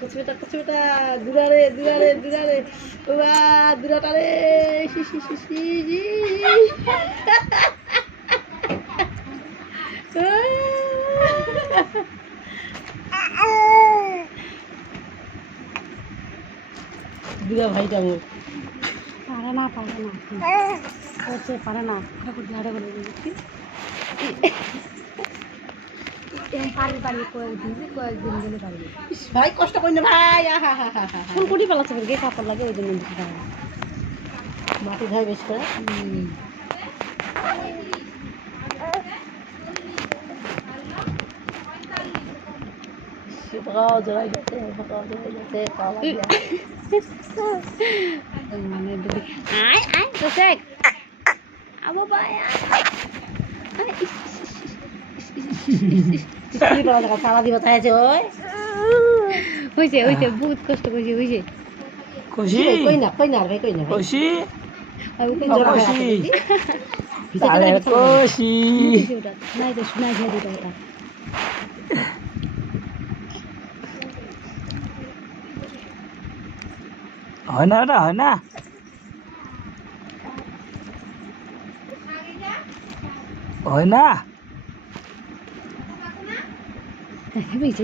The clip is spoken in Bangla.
কুচুটা কুচুটা দুরারে দুরারে দুরারে ওয়া দুরাটারে শি শি শি শি দুরা ভাইটা মোর পারে না করছে পারে না ঝাড়ে বলে দিচ্ছি কয়েকদিন গেলে পারবে ভাই কষ্ট করি না ভাই আহা হা হা হা ফুলকুটি পালাচ্ছে গে কাপড় লাগে ওই জন্য মাটি ধায় বেশ করে পকাও জড়াই যাচ্ছে মানে আয় আয় দোষেক আবো ভাই সারা দিব তাই আছে ওই হইছে বহুত কষ্ট করছে হইছে কই না ভাই কই না খুশি নাই তো শোনা যায় দিটা ওটা হয় না ওটা হয় না হয় না হেবেছে